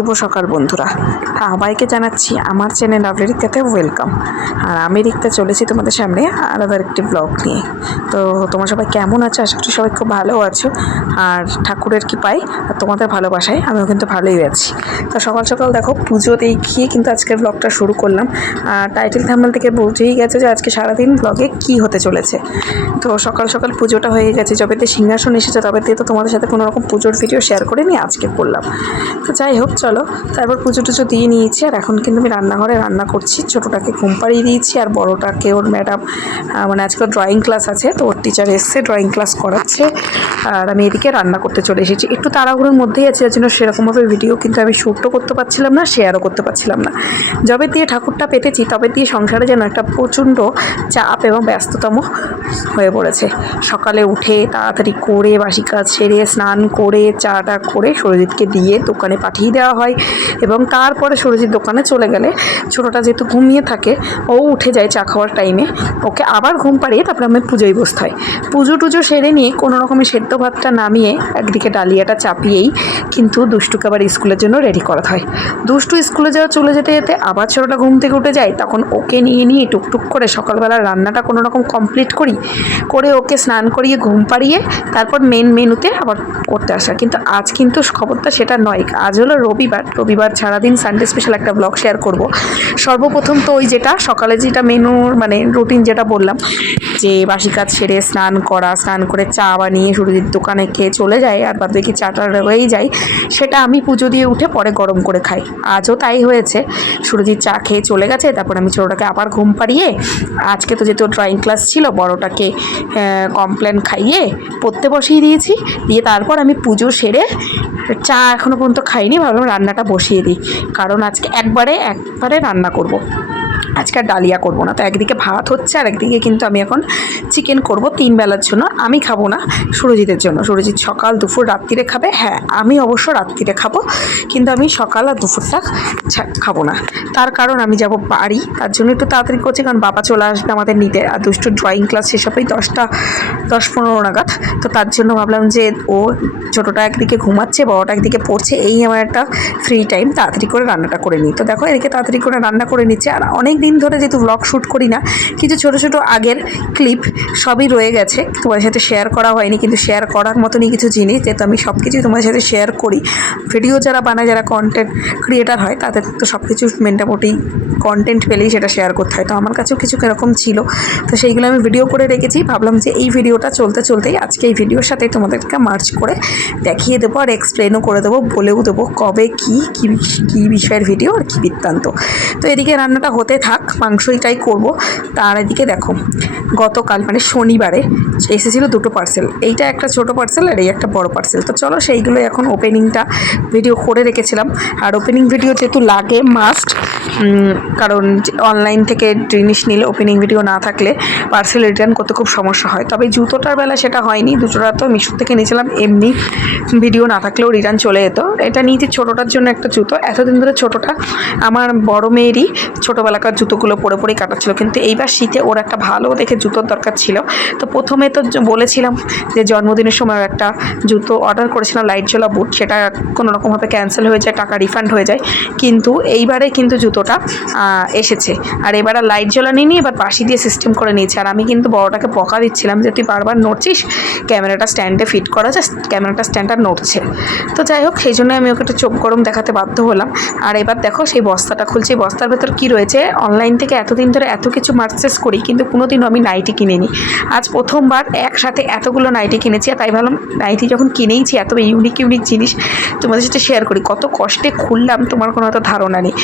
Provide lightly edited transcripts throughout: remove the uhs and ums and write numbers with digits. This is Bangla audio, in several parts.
শুভ সকাল বন্ধুরা, সবাইকে জানাচ্ছি আমার চ্যানেল রিক্তাতে ওয়েলকাম। আর আমি রিক্তা চলেছি তোমাদের সামনে আলাদা একটি ব্লগ নিয়ে। তো তোমরা সবাই কেমন আছো? আশা করি সবাই খুব ভালো আছো। আর ঠাকুরের কৃপায় আর তোমাদের ভালোবাসায় আমিও কিন্তু ভালোই আছি। তো সকাল সকাল দেখো পুজো দেখিয়ে কিন্তু আজকের ব্লগটা শুরু করলাম। আর টাইটেল থাম্বনেল থেকে বুঝেই গেছে যে আজকে সারাদিন ব্লগে কী হতে চলেছে। তো সকাল সকাল পুজোটা হয়ে গেছে, যবেতে সিংহাসন এসেছে তবেতে তো তোমাদের সাথে কোনো রকম পুজোর ভিডিও শেয়ার করে নিয়ে আজকে করলাম। তো যাই হোক, চলো তারপর পুজো টুজো দিয়ে নিয়েছি। আর এখন কিন্তু আমি রান্নাঘরে রান্না করছি। ছোটোটাকে ঘুম পাড়িয়ে দিয়েছি আর বড়োটাকে ওর ম্যাডাম মানে আজকে ড্রয়িং ক্লাস আছে, তো ওর টিচার এসছে ড্রয়িং ক্লাস করাচ্ছে। আর আমি এদিকে রান্না করতে চলে এসেছি। একটু তাড়াহুড়োর মধ্যেই আছে, যার জন্য সেরকমভাবে ভিডিও কিন্তু আমি শ্যুটও করতে পারছিলাম না, শেয়ারও করতে পারছিলাম না। যবে দিয়ে ঠাকুরটা পেতেছি তবে দিয়ে সংসারে যেন একটা প্রচণ্ড চাপ এবং ব্যস্ততম হয়ে পড়েছে। সকালে উঠে তাড়াতাড়ি করে বাসি কাজ সেরে স্নান করে চাটা করে সুরজিৎকে দিয়ে দোকানে পাঠিয়ে দেওয়া হয়। এবং তারপরে সুরজিৎ দোকানে চলে গেলে ছোটোটা যেহেতু ঘুমিয়ে থাকে, ও উঠে যায় চা খাওয়ার টাইমে, ওকে আবার ঘুম পাড়িয়ে তারপরে আমি পুজোয় বসতে হয়। পুজো টুজো সেরে নিয়ে কোনো রকমের সেদ্ধ ভাতটা নামিয়ে একদিকে ডালিয়াটা চাপিয়েই কিন্তু দুষ্টুকে আবার স্কুলের জন্য রেডি করা হয়। দুষ্টু স্কুলে চলে যেতে যেতে আবার ছোটোটা ঘুম থেকে উঠে যায়, তখন ওকে নিয়ে টুকটুক করে সকালবেলা রান্নাটা কোনো রকম কমপ্লিট করে ওকে স্নান করিয়ে ঘুম পাড়িয়ে তারপর মেনুতে আবার করতে আসা। কিন্তু আজ কিন্তু খবরটা সেটা নয়। আজ হলো রবিবার সারাদিন সানডে স্পেশাল একটা ব্লগ শেয়ার করব। সর্বপ্রথম তো ওই যেটা সকালে যেটা মেনুর মানে রুটিন যেটা বললাম, যে বাসি কাজ সেরে স্নান করে চা বানিয়ে সুরজিৎ দোকানে খেয়ে চলে যায় আর বাদ বাকি চাটা রয়েই যায়, সেটা আমি পুজো দিয়ে উঠে পরে গরম করে খাই। আজও তাই হয়েছে। সুরজিৎ চা খেয়ে চলে গেছে, তারপর আমি ছোটোটাকে আবার ঘুম পাড়িয়ে আজকে তো যেহেতু ড্রয়িং ক্লাস ছিল বড়োটাকে কমপ্লেন খাইয়ে পড়তে বসিয়ে দিয়েছি। দিয়ে তারপর আমি পুজো সেরে চা এখনও পর্যন্ত খাইনি, ভাবলাম রান্নাটা বসিয়ে দিই, কারণ আজকে একবারে রান্না করব। আজকে আর ডালিয়া করবো না। তো একদিকে ভাত হচ্ছে আর একদিকে কিন্তু আমি এখন চিকেন করব 3 বেলার জন্য। আমি খাবো না, সুরজিতের জন্য। সুরজিৎ সকাল দুপুর রাত্রিরে খাবে। হ্যাঁ, আমি অবশ্য রাত্রিরে খাবো, কিন্তু আমি সকাল আর দুপুরটা খাবো না। তার কারণ আমি যাব বাড়ি, তার জন্য একটু তাড়াতাড়ি করছি, কারণ বাবা চলে আসবে আমাদের নিতে। আর দুষ্টু ড্রয়িং ক্লাস শেষ হবেই 10-15 নাগাদ। তো তার জন্য ভাবলাম যে ও ছোটোটা একদিকে ঘুমাচ্ছে, বড়োটা একদিকে পড়ছে, এই আমার একটা ফ্রি টাইম, তাড়াতাড়ি করে রান্নাটা করে নিই। তো দেখো এদিকে তাড়াতাড়ি করে রান্না করে নিচ্ছে। আর অনেক দিন ধরে যেহেতু ব্লগ শ্যুট করি না, কিছু ছোটো আগের ক্লিপ সবই রয়ে গেছে, তোমাদের সাথে শেয়ার করা হয়নি। কিন্তু শেয়ার করার মতনই কিছু জিনিস, যেহেতু আমি সব কিছুই তোমাদের সাথে শেয়ার করি। ভিডিও যারা বানায়, যারা কন্টেন্ট ক্রিয়েটার হয়, তাদের তো সব কিছু মোটামুটি কন্টেন্ট পেলেই সেটা শেয়ার করতে হয়। তো আমার কাছেও কিছু এরকম ছিল, তো সেইগুলো আমি ভিডিও করে রেখেছি। ভাবলাম যে এই ভিডিওটা চলতেই আজকে এই ভিডিওর সাথে তোমাদেরকে মার্চ করে দেখিয়ে দেবো আর এক্সপ্লেনও করে দেবো, বলেও দেবো কবে কী বিষয়ের ভিডিও আর কী বৃত্তান্ত। তো এদিকে রান্নাটা হতে থাক, মাংসটাই করব। তার এদিকে দেখো গতকাল মানে শনিবারে এসেছিলো 2টো পার্সেল, এইটা একটা ছোটো পার্সেল আর এই একটা বড় পার্সেল। তো চলো সেইগুলো এখন ওপেনিংটা ভিডিও করে রেখেছিলাম। আর ওপেনিং ভিডিও যেহেতু লাগে মাস্ট, কারণ অনলাইন থেকে জিনিস নিলে ওপেনিং ভিডিও না থাকলে পার্সেল রিটার্ন করতে খুব সমস্যা হয়। তবে জুতোটার বেলা সেটা হয়নি, দুটোটা তো মিশো থেকে নিয়েছিলাম, এমনি ভিডিও না থাকলেও রিটার্ন চলে যেত। এটা নিয়েছি ছোটোটার জন্য একটা জুতো। এতদিন ধরে ছোটোটা আমার বড় মেয়েরই ছোটোবেলাকার জুতোগুলো পরেই কাটাচ্ছিল, কিন্তু এইবার শীতে ওর একটা ভালো দেখে জুতোর দরকার ছিল। তো প্রথমে তো বলেছিলাম যে জন্মদিনের সময় একটা জুতো অর্ডার করেছিলাম, লাইট জ্বলা বুট, সেটা কোনো রকমভাবে ক্যান্সেল হয়ে যায়, টাকা রিফান্ড হয়ে যায়। কিন্তু এইবারে কিন্তু জুতোটা এসেছে। আর এবার আর লাইট জ্বলা নিয়ে এবার বাঁশি দিয়ে সিস্টেম করে নিয়েছে। আর আমি কিন্তু বড়টাকে বকা দিচ্ছিলাম যে তুই বারবার নড়ছিস, ক্যামেরাটা স্ট্যান্ডে ফিট করা যায়, ক্যামেরাটা স্ট্যান্ডটা নড়ছে। তো যাই হোক, সেই জন্য আমি ওকে একটু চোখ গরম দেখাতে বাধ্য হলাম। আর এবার দেখো সেই বস্তাটা খুলছি, বস্তার ভেতর কী রয়েছে। অনলাইন থেকে এতদিন ধরে এত কিছু পারচেস করি, কিন্তু কোনোদিনও আমি নাইটি কিনিনি। আজ প্রথমবার একসাথে এতগুলো নাইটি কিনেছি। আর তাই ভাবলাম নাইটি যখন কিনেইছি, এত ইউনিক জিনিস তোমাদের সাথে শেয়ার করি। কত কষ্টে খুললাম তোমার কোনো অত ধারণা নেই।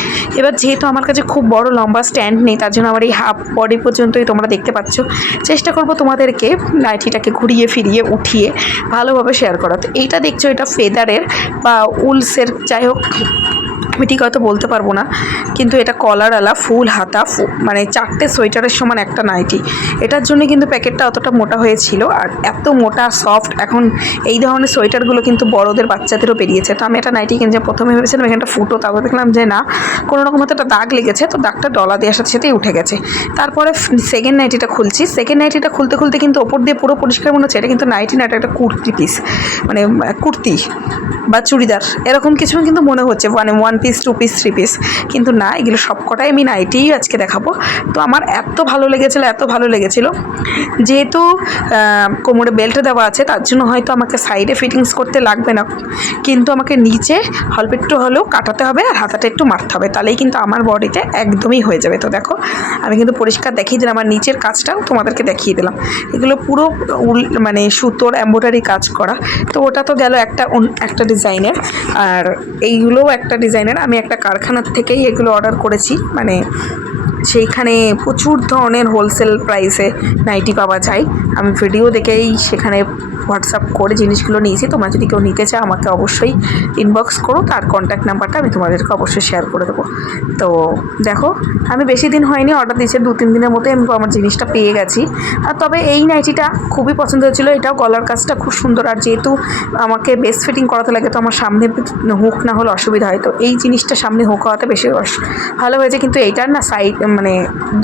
এবার যেহেতু আমার কাছে খুব বড় লম্বা স্ট্যান্ড নেই, তার জন্য আমার এই হাফ বডি পর্যন্তই তোমরা দেখতে পাচ্ছ। চেষ্টা করব তোমাদেরকে নাইটিটাকে ঘুরিয়ে ফিরিয়ে উঠিয়ে ভালোভাবে শেয়ার করা। তো এইটা দেখছো, এটা ফেদারের বা উলসের, যাই হোক আমি ঠিক হয়তো বলতে পারবো না, কিন্তু এটা কলারওয়ালা ফুল হাতা মানে 4টে সোয়েটারের সমান একটা নাইটি। এটার জন্য কিন্তু প্যাকেটটা অতটা মোটা হয়েছিল, আর এত মোটা সফট। এখন এই ধরনের সোয়েটারগুলো কিন্তু বড়দের বাচ্চাদেরও বেরিয়েছে। তো আমি একটা নাইটি কিনছি, প্রথমে ভেবেছিলাম এখানটা ফুটো, তারপর দেখলাম যে না, কোনো রকম হয়তো একটা দাগ লেগেছে, তো দাগটা ডলা দেওয়ার সাথে সাথেই উঠে গেছে। তারপরে সেকেন্ড নাইটিটা খুলছি, সেকেন্ড নাইটিটা খুলতে খুলতে কিন্তু ওপর দিয়ে পুরো পরিষ্কার মনে হচ্ছে এটা কিন্তু নাইটি না, এটা একটা কুর্তি পিস, মানে কুর্তি বা চুড়িদার এরকম কিছু কিন্তু মনে হচ্ছে, মানে 1 পিস 2 পিস 3 পিস, কিন্তু না, এগুলো সবকটাই আমি নাইটিই আজকে দেখাবো। তো আমার এত ভালো লেগেছিলো, যেহেতু কোমরে বেল্ট দেওয়া আছে তার জন্য হয়তো আমাকে সাইডে ফিটিংস করতে লাগবে না, কিন্তু আমাকে নিচে অল্প একটু হলেও কাটাতে হবে আর হাতাটা একটু মারতে হবে, তাহলেই কিন্তু আমার বডিতে একদমই হয়ে যাবে। তো দেখো আমি কিন্তু পরিষ্কার দেখিয়ে দিলাম, আমার নিচের কাজটাও তোমাদেরকে দেখিয়ে দিলাম। এগুলো পুরো মানে সুতোর এমব্রয়ডারি কাজ করা। তো ওটা তো গেল একটা ডিজাইনের, আর এইগুলোও একটা ডিজাইনের। আমি একটা কারখানার থেকেই এগুলো অর্ডার করেছি, মানে সেইখানে প্রচুর ধরনের হোলসেল প্রাইসে নাইটি পাওয়া যায়। আমি ভিডিও দেখেই সেখানে হোয়াটসঅ্যাপ করে জিনিসগুলো নিয়েছি। তোমরা যদি কেউ নিতে চাও আমাকে অবশ্যই ইনবক্স করো, তার কন্ট্যাক্ট নাম্বারটা আমি তোমাদেরকে অবশ্যই শেয়ার করে দেবো। তো দেখো আমি বেশি দিন হয়নি অর্ডার দিয়েছি, 2-3 দিনের মধ্যে আমি আমার জিনিসটা পেয়ে গেছি। আর তবে এই নাইটিটা খুবই পছন্দ হয়েছিলো, এটাও গলার কাজটা খুব সুন্দর, আর যেহেতু আমাকে বেস্ট ফিটিং করাতে লাগে তো আমার সামনে হুক না হলে অসুবিধা হয়, তো এই জিনিসটা সামনে হুক হওয়াতে বেশি ভালো হয়েছে। কিন্তু এইটার না সাইড মানে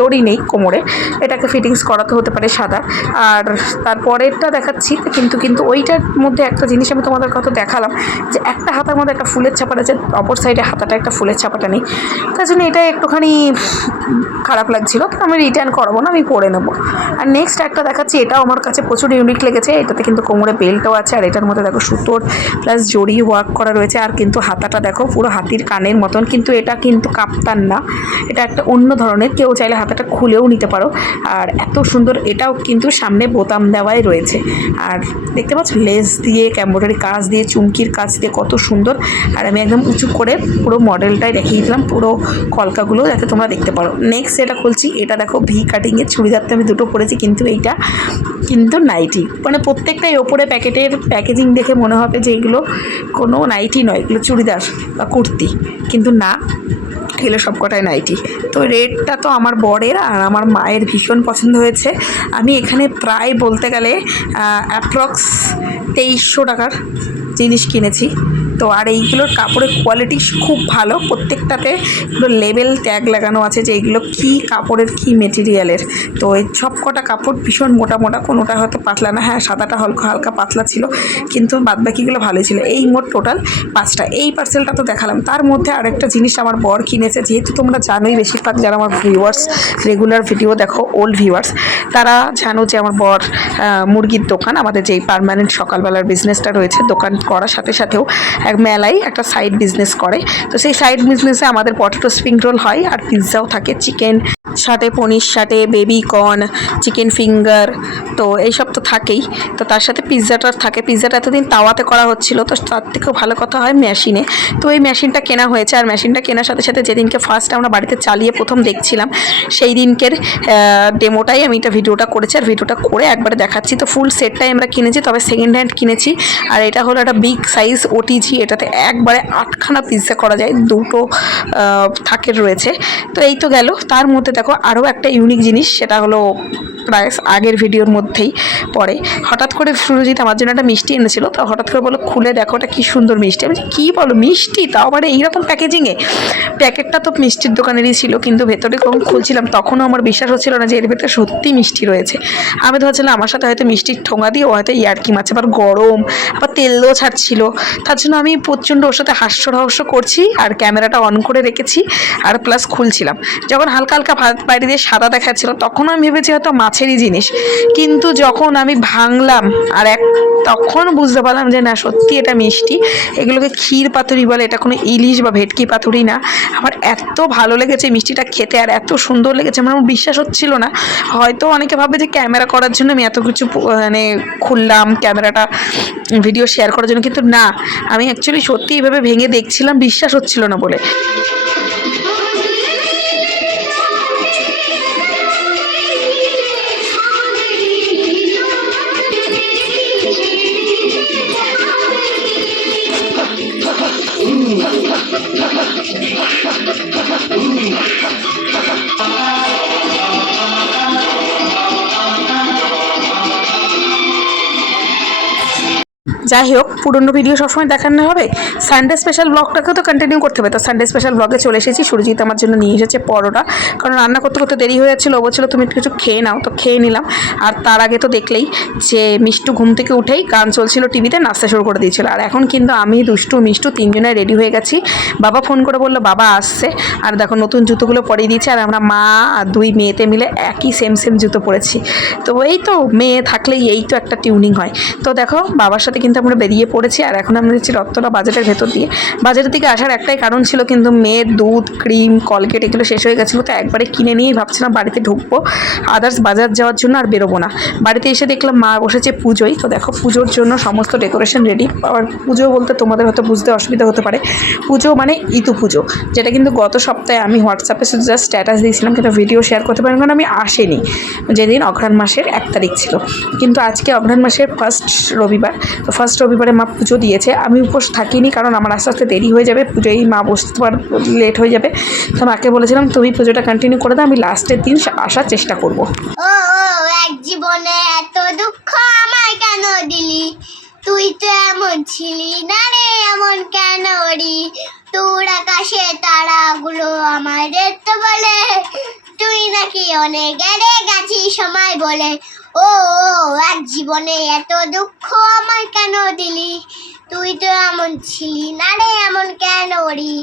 দড়ি নেই কোমরে, এটাকে ফিটিংস করাতে হতে পারে সাদা। আর তারপরেরটা দেখাচ্ছি, কিন্তু ওইটার মধ্যে একটা জিনিস আমি তোমাদের কত দেখালাম, যে একটা হাতার মধ্যে একটা ফুলের ছাপাটা আছে, অপর সাইডে হাতাটা একটা ফুলের ছাপাটা নেই, তার জন্য এটা একটুখানি খারাপ লাগছিলো। তো আমি রিটার্ন করবো না, আমি পরে নেবো। আর নেক্সট একটা দেখাচ্ছি, এটাও আমার কাছে প্রচুর ইউনিক লেগেছে। এটাতে কিন্তু কোমরে বেল্টও আছে, আর এটার মধ্যে দেখো সুতোর প্লাস জড়ি ওয়ার্ক করা রয়েছে, আর কিন্তু হাতাটা দেখো পুরো হাতির কানের মতন, কিন্তু এটা কিন্তু কাপ্তান না, এটা একটা অন্য ধরনের। কেউ চাইলে হাতাটা খুলেও নিতে পারো, আর এত সুন্দর। এটাও কিন্তু সামনে বোতাম দেওয়াই রয়েছে, আর দেখতে পাচ্ছ লেস দিয়ে এমব্রয়ডারি কাজ দিয়ে চুমকির কাজ দিয়ে কত সুন্দর। আর আমি একদম উঁচু করে পুরো মডেলটাই দেখিয়ে দিলাম, পুরো কলকাগুলো যাতে তোমরা দেখতে পারো। নেক্সট এটা খুলছি, এটা দেখো ভি কাটিংয়ের চুড়িদারটা আমি দুটো পরেছি, কিন্তু এইটা কিন্তু নাইটি, মানে প্রত্যেকটাই ওপরে প্যাকেটের প্যাকেজিং দেখে মনে হবে যে এগুলো কোনো নাইটি নয়, এগুলো চুড়িদার বা কুর্তি, কিন্তু না, এগুলো সবকটাই নাইটি। তো রেটটা তো আমার বরের আর আমার মায়ের ভীষণ পছন্দ হয়েছে। আমি এখানে প্রায় বলতে গেলে অ্যাপ্রক্স 2300 টাকার জিনিস কিনেছি। তো আর এইগুলোর কাপড়ের কোয়ালিটি খুব ভালো, প্রত্যেকটাতে এগুলো লেবেল ট্যাগ লাগানো আছে যে এগুলো কী কাপড়ের কী মেটেরিয়ালের। তো এই সব কটা কাপড় ভীষণ মোটা মোটা, কোনোটা হয়তো পাতলা না, হ্যাঁ সাদাটা হালকা হালকা পাতলা ছিল, কিন্তু বাদবাকিগুলো ভালোই ছিল। এই মোট টোটাল 5টা। এই পার্সেলটা তো দেখালাম, তার মধ্যে আরেকটা জিনিস আমার বর কিনেছে। যেহেতু তোমরা জানোই, বেশিরভাগ যারা আমার ভিউয়ার্স রেগুলার ভিডিও দেখো, ওল্ড ভিউয়ার্স, তারা জানো যে আমার বর মুরগির দোকান, আমাদের যেই পার্মানেন্ট সকালবেলার বিজনেসটা রয়েছে, দোকান করার সাথে সাথেও এক মেলায় একটা সাইড বিজনেস করে। তো সেই সাইড বিজনেসে আমাদের পটেটো স্প্রিং রোল হয়, আর পিৎজাও থাকে, চিকেন সাথে পনির সাথে বেবি কর্ন, চিকেন ফিঙ্গার, তো এইসব তো থাকেই। তো তার সাথে পিৎজাটা থাকে। পিৎজাটা এতদিন তাওয়াতে করা হচ্ছিল, তো তার থেকেও ভালো কথা হয় মেশিনে। তো এই মেশিনটা কেনা হয়েছে, আর মেশিনটা কেনার সাথে সাথে যেদিনকে ফার্স্ট আমরা বাড়িতে চালিয়ে প্রথম দেখছিলাম, সেই দিনকের ডেমোটাই আমি এটা ভিডিওটা করেছি, আর ভিডিওটা করে একবারে দেখাচ্ছি। তো ফুল সেটটাই আমরা কিনেছি, তবে সেকেন্ড হ্যান্ড কিনেছি। আর এটা হলো একটা বিগ সাইজ ওটিজি, এটাতে একবারে 8খানা পিৎজা করা যায়, 2টো থাকের রয়েছে। তো এই তো গেল। তার মধ্যে দেখো আরও একটা ইউনিক জিনিস, সেটা হলো প্রায় আগের ভিডিওর মধ্যেই পরে হঠাৎ করে সুরজিৎ আমার জন্য একটা মিষ্টি এনেছিল। তো হঠাৎ করে বলো খুলে দেখো ওটা কী সুন্দর মিষ্টি। আমি কী বলো মিষ্টি, তাও আবার এইরকম প্যাকেজিংয়ে। প্যাকেটটা তো মিষ্টির দোকানেরই ছিল, কিন্তু ভেতরে যখন খুলছিলাম তখনও আমার বিশ্বাস হচ্ছিল না যে এর ভেতরে সত্যি মিষ্টি রয়েছে। আমি ভাবছিলাম আমার সাথে হয়তো মিষ্টির ঠোঙা দিয়ে ও হয়তো ইয়ার্কি মারছে, আবার গরম, আবার তেলও ছাড়ছিল। তার জন্য আমি প্রচণ্ড ওর সাথে হাস্যরহস্য করছি, আর ক্যামেরাটা অন করে রেখেছি, আর প্লাস খুলছিলাম। যখন হালকা হালকা বাইরে দিয়ে সাদা দেখাচ্ছিল তখন আমি ভেবেছি হয়তো মাছেরই জিনিস, কিন্তু যখন আমি ভাঙলাম আর তখন বুঝতে পারলাম যে না, সত্যি এটা মিষ্টি। এগুলোকে ক্ষীর পাতুরি বলে, এটা কোনো ইলিশ বা ভেটকি পাতুরি না। আমার এত ভালো লেগেছে মিষ্টিটা খেতে, আর এত সুন্দর লেগেছে, আমার বিশ্বাস হচ্ছিল না। হয়তো অনেকে ভাবে যে ক্যামেরা করার জন্য আমি এত কিছু মানে খুললাম ক্যামেরাটা ভিডিও শেয়ার করার জন্য, কিন্তু না, আমি অ্যাকচুয়ালি সত্যি এইভাবে ভেঙে দেখছিলাম, বিশ্বাস হচ্ছিল না বলে। যাই হোক, পুরনো ভিডিও সবসময় দেখানো হবে, সানডে স্পেশাল ব্লগটাকেও তো কন্টিনিউ করতে হবে। তো সানডে স্পেশাল ব্লগে চলে এসেছি। সুরজিৎ আমার জন্য নিয়ে এসেছে পরোটা, কারণ রান্না করতে করতে দেরি হয়ে যাচ্ছিলো। ও বলছিল তুমি একটু কিছু খেয়ে নাও, তো খেয়ে নিলাম। আর তার আগে তো দেখলেই যে মিষ্টু ঘুম থেকে উঠেই গান চলছিল টিভিতে, নাচতে শুরু করে দিয়েছিল। আর এখন কিন্তু আমি, দুষ্টু, মিষ্টু তিনজনে রেডি হয়ে গেছি। বাবা ফোন করে বললো বাবা আসছে। আর দেখো নতুন জুতোগুলো পরিয়ে দিয়েছে, আর আমরা মা আর দুই মেয়েতে মিলে একই সেম সেম জুতো পরেছি। তো এই তো মেয়ে থাকলেই এই তো একটা টিউনিং হয়। তো দেখো বাবার সাথে কিন্তু আমরা বেরিয়ে পড়েছি। আর এখন আমরা যাচ্ছি রথতলা বাজারের ভেতর দিয়ে। বাজারের দিকে আসার একটাই কারণ ছিল, কিন্তু মেয়ের দুধ, ক্রিম, কলগেট এগুলো শেষ হয়ে গেছিলো। তো একবারে কিনে নিয়েই ভাবছিলাম বাড়িতে ঢুকবো, আদার্স বাজার যাওয়ার জন্য আর বেরোবো না। বাড়িতে এসে দেখলাম মা বসেছে পুজোয়। তো দেখো পুজোর জন্য সমস্ত ডেকোরেশন রেডি। আবার পুজো বলতে তোমাদের হয়তো বুঝতে অসুবিধা হতে পারে, পুজো মানে ইতু পুজো, যেটা কিন্তু গত সপ্তাহে আমি হোয়াটসঅ্যাপে শুধু জাস্ট স্ট্যাটাস দিয়েছিলাম, কিন্তু ভিডিও শেয়ার করতে পারিনি, কারণ আমি আসেনি যেদিন অঘ্রাণ মাসের 1 তারিখ ছিল। কিন্তু আজকে অঘ্রাণ মাসের ফার্স্ট রবিবার। তো ফার্স্ট রবিবারে মা পুজো দিয়েছে। আমি উপোস থাকিনি, কারণ আমার আস্তে আস্তে দেরি হয়ে যাবে, পুজোয় মা বসতে লেট হয়ে যাবে। তো মাকে বলেছিলাম তুমি পুজোটা কন্টিনিউ করে দাও, আমি লাস্টের দিন আসার চেষ্টা করব। ও এক জীবনে এত দুঃখ আমায় কেন দিলি, তুই তো এমন ছিলি না রে, এমন কেন রি, তোর আকাশে তারাগুলো আমায় দেখতে বলে, তুই নাকি অনেক গেড়ে গেছি সময় বলে। ও এক জীবনে এত দুঃখ আমায় কেন দিলি, তুই তো এমন ছিলি না রে, এমন কেন রি।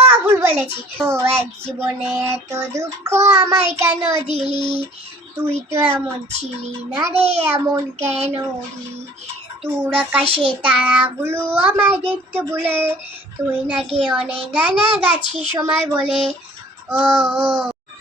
ও ভুল বলেছি। ও এক জীবনে এত দুঃখ আমায় কেন দিলি, তুই তো এমন ছিলি না রে, এমন কেন রি, তোর আকাশে তারাগুলো আমায় দেখতে বলে, তুই নাকি অনেক গানে গাছি সময় বলে। ও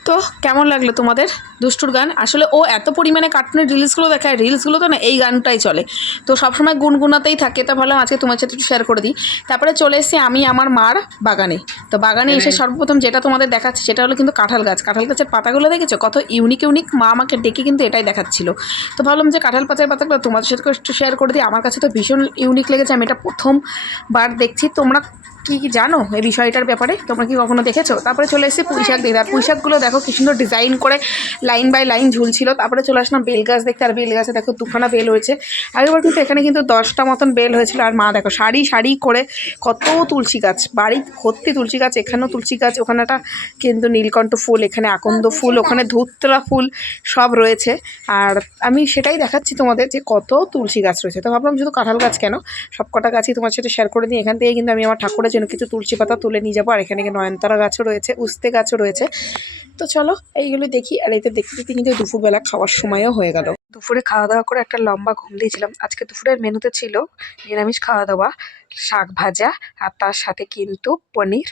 তো কেমন লাগলো তোমাদের দুষ্টুর গান? আসলে ও এত পরিমাণে কার্টুনের রিলসগুলো দেখায়, রিলসগুলো তো না এই গানটাই চলে, তো সবসময় গুনগুনাতেই থাকে। তা ভাবলাম আজকে তোমার সাথে একটু শেয়ার করে দিই। তারপরে চলে এসেছি আমি আমার মার বাগানে। তো বাগানে এসে সর্বপ্রথম যেটা তোমাদের দেখাচ্ছি সেটা হলো কিন্তু কাঁঠাল গাছ। কাঁঠাল গাছের পাতাগুলো দেখেছো কত ইউনিক ইউনিক, মা আমাকে ডেকে কিন্তু এটাই দেখাচ্ছিল। তো ভাবলাম যে কাঁঠাল পাতার পাতাগুলো তোমাদের সাথে একটু শেয়ার করে দিই। আমার কাছে তো ভীষণ ইউনিক লেগেছে, আমি এটা প্রথমবার দেখছি। তোমরা কি জানো এই বিষয়টার ব্যাপারে? তোমরা কি কখনো দেখেছো? তারপরে চলে এসেছি পুঁই শাক দেখতে। আর পুঁই শাকগুলো দেখো কি সুন্দর ডিজাইন করে লাইন বাই লাইন ঝুলছিল। তারপরে চলে আসলাম বেল গাছ দেখতে। আর বেল গাছে দেখো 2খানা বেল হয়েছে। আগেবার কিন্তু এখানে কিন্তু 10টা মতন বেল হয়েছিল। আর মা দেখো সারি সারি করে কত তুলসী গাছ, বাড়ি ভর্তি তুলসী গাছ। এখানেও তুলসী গাছ, ওখানেটা কিন্তু নীলকণ্ঠ ফুল, এখানে আকন্দ ফুল, ওখানে ধূতরা ফুল সব রয়েছে। আর আমি সেটাই দেখাচ্ছি তোমাদের যে কত তুলসী গাছ রয়েছে। তো ভাবলাম শুধু কাঁঠাল গাছ কেন, সব কটা গাছই তোমার সাথে শেয়ার করে দিই। এখান থেকে কিন্তু আমি আমার ঠাকুরের জন্য কিছু তুলসী পাতা তুলে নিয়ে যাবো। আর এখানে নয়নতারা গাছও রয়েছে, উস্তে গাছও রয়েছে। তো চলো এইগুলো দেখি। আর এতে দেখতে দেখতে কিন্তু দুপুরবেলা খাওয়ার সময়ও হয়ে গেল। দুপুরে খাওয়া দাওয়া করে একটা লম্বা ঘুম দিয়েছিলাম। আজকে দুপুরের মেনুতে ছিল নিরামিষ খাওয়া দাওয়া, শাক ভাজা, আর তার সাথে কিন্তু পনির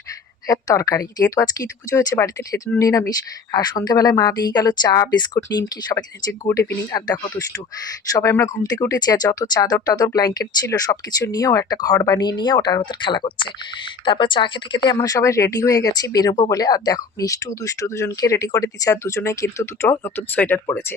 এর তরকারি। যেহেতু আজকে ইদু পুজো হয়েছে বাড়িতে, সেজন্য নিরামিষ। আর সন্ধ্যেবেলায় মা দিয়ে গেল চা, বিস্কুট, নিমকি, সবাইকে দিয়েছে গুড ইভিনিং। আর দেখো দুষ্টু, সবাই আমরা ঘুম থেকে উঠেছি, আর যত চাদর টাদর ব্ল্যাঙ্কেট ছিল সব কিছু নিয়েও একটা ঘর বানিয়ে নিয়ে ওটার ভেতর খেলা করছে। তারপর চা খেতে খেতে আমরা সবাই রেডি হয়ে গেছি বেরোবো বলে। আর দেখো মিষ্টু দুষ্টু দুজনকে রেডি করে দিচ্ছে। আর দুজনে কিন্তু দুটো নতুন সোয়েটার পরেছে।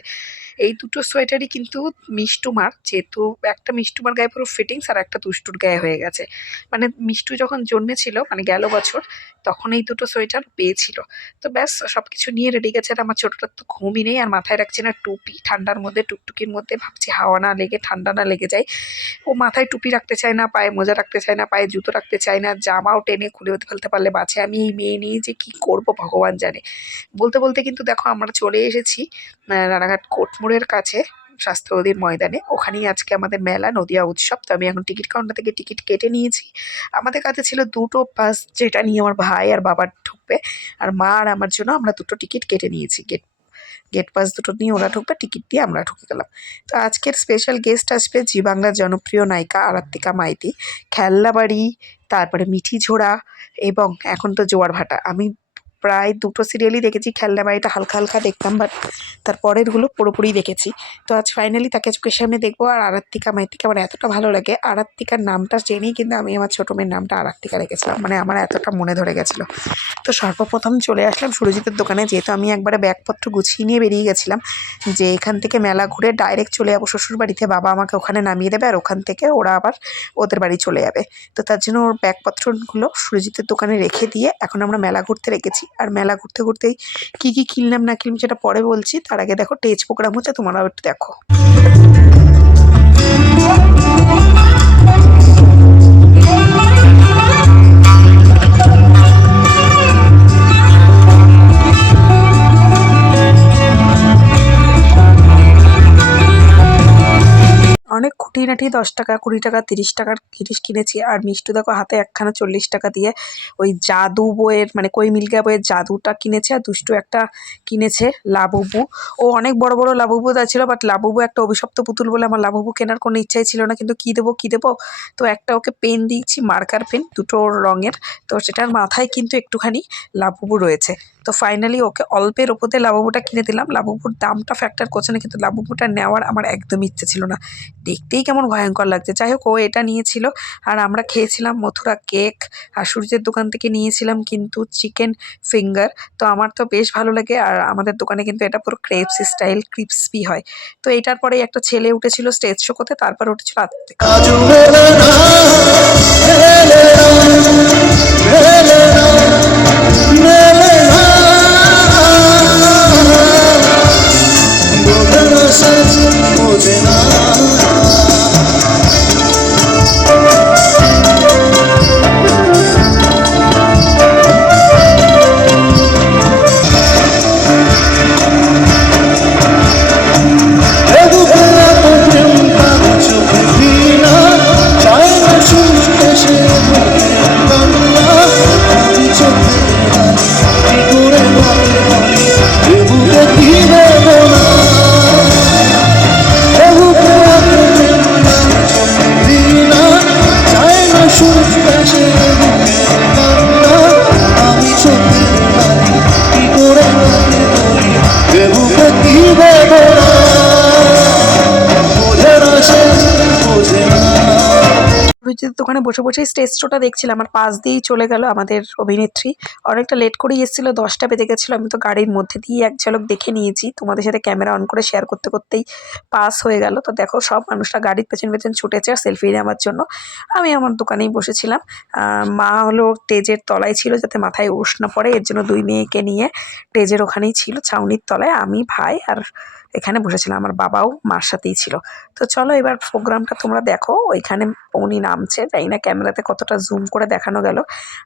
এই দুটো সোয়েটারই কিন্তু মিষ্টুমার, যেহেতু একটা মিষ্টুমার গায়ে পুরো ফিটিংস আর একটা দুষ্টুর গায়ে হয়ে গেছে। মানে মিষ্টু যখন জন্মেছিল, মানে গেল বছর, তখন এই দুটো সোয়েটার পেয়েছিল। তো ব্যাস সব কিছু নিয়ে রেডি গেছে। আর আমার ছোটোটার তো ঘুমই নেই, আর মাথায় রাখছে না টুপি। ঠান্ডার মধ্যে টুকটুকির মধ্যে ভাবছি হাওয়া না লেগে, ঠান্ডা না লেগে যায়। ও মাথায় টুপি রাখতে চায় না, পায়ে মোজা রাখতে চায় না, পায়ে জুতো রাখতে চায় না, জামাও টেনে খুলে ফেলতে পারলে বাঁচে। আমি এই মেয়ে নিয়ে যে কী করবো ভগবান জানে। বলতে বলতে কিন্তু দেখো আমরা চলে এসেছি রানাঘাট কোটমোড়ের কাছে, স্বাস্থ্যবাদীর ময়দানে। ওখানেই আজকে আমাদের মেলা, নদিয়া উৎসব। তো আমি এখন টিকিট কাউন্টার থেকে টিকিট কেটে নিয়েছি। আমাদের কাছে ছিল দুটো পাস, যেটা নিয়ে আমার ভাই আর বাবা ঢুকবে, আর মা আর আমার জন্য আমরা দুটো টিকিট কেটে নিয়েছি। গেট পাস দুটো নিয়ে ওরা ঢুকবে, টিকিট দিয়ে আমরা ঢুকে গেলাম। তো আজকের স্পেশাল গেস্ট আসবে জি বাংলার জনপ্রিয় নায়িকা আরাত্রিকা মাইতি, খেলনাবাড়ি, তারপরে মিঠি ঝোড়া, এবং এখন তো জোয়ার ভাটা। আমি প্রায় দুটো সিরিয়ালই দেখেছি, খেলনাবাড়িটা হালকা হালকা দেখতাম, বাট তার পরেরগুলো পুরোপুরি দেখেছি। তো আজ ফাইনালি তাকে চোখের সামনে দেখবো। আর আরাত্রিকা মাইতিকে আমার এতটা ভালো লাগে, আরাত্রিকার নামটা জেনেই কিন্তু আমি আমার ছোটো মেয়ের নামটা আরাত্রিকা রেখেছিলাম, মানে আমার এতটা মনে ধরে গেছিলো। তো সর্বপ্রথম চলে আসলাম সুরজিতের দোকানে, যেহেতু আমি একবারে ব্যাগপত্র গুছিয়ে নিয়ে বেরিয়ে গেছিলাম যে এখান থেকে মেলা ঘুরে ডাইরেক্ট চলে যাবো শ্বশুরবাড়িতে। বাবা আমাকে ওখানে নামিয়ে দেবে, আর ওখান থেকে ওরা আবার ওদের বাড়ি চলে যাবে। তো তার জন্য ওর ব্যাগপত্রগুলো সুরজিতের দোকানে রেখে দিয়ে এখন আমরা মেলা ঘুরতে রেখেছি। আর মেলা ঘুরতে ঘুরতেই কী কী কিনলাম না কিনলাম সেটা পরে বলছি। তার আগে দেখো টেজ প্রোগ্রাম হচ্ছে, তোমরাও একটু দেখো। খুঁটিনাটি 10 টাকা 20 টাকা 30 টাকার জিনিস কিনেছি। আর মিষ্টু দেখো হাতে একখানা 40 টাকা দিয়ে ওই জাদু বইয়ের মানে কই মিল্কা বইয়ের জাদুটা কিনেছে। আর দুষ্টু একটা কিনেছে লাবুবু। ও অনেক বড় বড় লাবুবু ছিল, বাট লাবুবু একটা অভিশপ্ত পুতুল বলে আমার লাবুবু কেনার কোনো ইচ্ছাই ছিল না। কিন্তু কী দেবো, তো একটা ওকে পেন দিয়েছি, মার্কার পেন দুটো রঙের। তো সেটার মাথায় কিন্তু একটুখানি লাবুবু রয়েছে। তো ফাইনালি ওকে অল্পের ওপর দিয়ে লাবুবুটা কিনে দিলাম। লাবুবুর দামটা ফ্যাক্টর করছে না, কিন্তু লাবুবুটা নেওয়ার আমার একদমই ইচ্ছে ছিল না, দেখতেই কেমন ভয়ঙ্কর লাগছে। যাই হোক, ও এটা নিয়েছিল আর আমরা খেয়েছিলাম মথুরা কেক। আর সূর্যের দোকান থেকে নিয়েছিলাম কিন্তু চিকেন ফিঙ্গার। তো আমার তো বেশ ভালো লাগে। আর আমাদের দোকানে কিন্তু এটা পুরো ক্রেপস স্টাইল ক্রিপসপি হয়। তো এটার পরেই একটা ছেলে উঠেছিল স্টেজ শো করতে, তারপর উঠেছিল আদিত্য। রুচির দোকানে বসে বসেই স্টেজ শোটা দেখছিলাম। আর পাশ দিয়েই চলে গেল আমাদের অভিনেত্রী। অনেকটা লেট করেই এসেছিলো, 10টা বেজে গেছিলো। আমি তো গাড়ির মধ্যে দিয়ে এক ঝলক দেখে নিয়েছি, তোমাদের সাথে ক্যামেরা অন করে শেয়ার করতে করতেই পাস হয়ে গেল। তো দেখো সব মানুষরা গাড়ির পেছন পেছন ছুটেছে আর সেলফি নেওয়ার জন্য। আমি আমার দোকানেই বসেছিলাম। মা হলো স্টেজের তলায় ছিল যাতে মাথায় উস না পড়ে, এর জন্য 2 মেয়েকে নিয়ে স্টেজের ওখানেই ছিল ছাউনির তলায়। আমি ভাই আর এখানে বসেছিলাম, আমার বাবাও মার সাথেই ছিল। তো চলো এবার প্রোগ্রামটা তোমরা দেখো। ওইখানে উনি নামছে, জানি না ক্যামেরাতে কতটা জুম করে দেখানো গেল।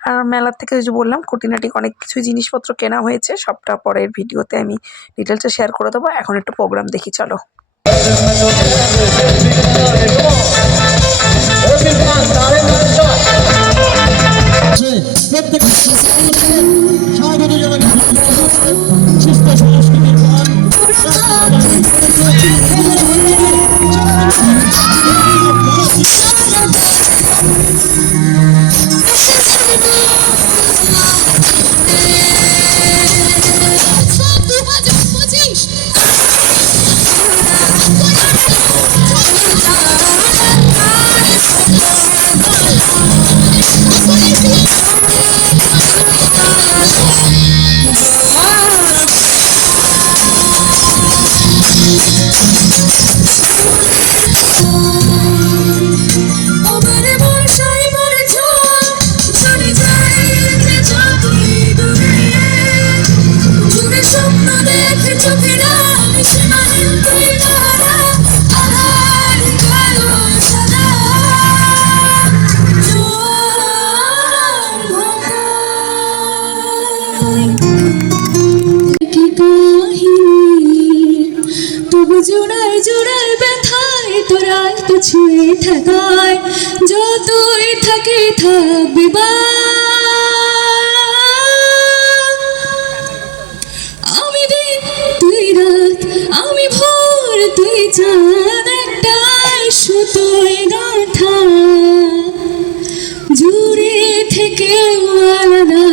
আর মেলার থেকে যে বললাম খুঁটিনাটি অনেক কিছু জিনিসপত্র কেনা হয়েছে, সবটা পরের ভিডিওতে আমি ডিটেলসে শেয়ার করে দেবো। এখন একটু প্রোগ্রাম দেখি চলো। সুস্থ সংস্কৃতির জোড়ায় জোড়ায় ব্যথায় তোরা ছুঁয়ে থাকায় যতই থাকে থাকবে বা আমি দিন তুই রাত আমি ভোর তুই চাঁদ একটাই সুতোয় গাঁথা জুড়ে থেকে আলাদা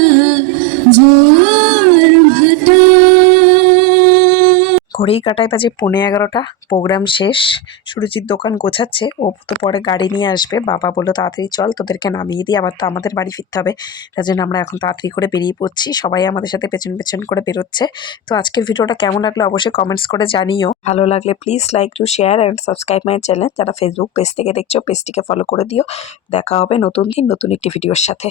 জোয়ার ভাটা। ঘড়িই কাটায় বাজে 11:15। প্রোগ্রাম শেষ। সুরুচির দোকান গোছাচ্ছে, ও তো পরে গাড়ি নিয়ে আসবে। বাবা বললো তাড়াতাড়ি চল, তোদেরকে নামিয়ে দিই, আবার তো আমাদের বাড়ি ফিরতে হবে। তার জন্য আমরা এখন তাড়াতাড়ি করে বেরিয়ে পড়ছি। সবাই আমাদের সাথে পেছন পেছন করে বেরোচ্ছে। তো আজকের ভিডিওটা কেমন লাগলো অবশ্যই কমেন্টস করে জানিও। ভালো লাগলে please like to share and subscribe my channel. যারা ফেসবুক পেজ থেকে দেখছো পেজটিকে ফলো করে দিও। দেখা হবে নতুন দিন নতুন একটি ভিডিওর সাথে।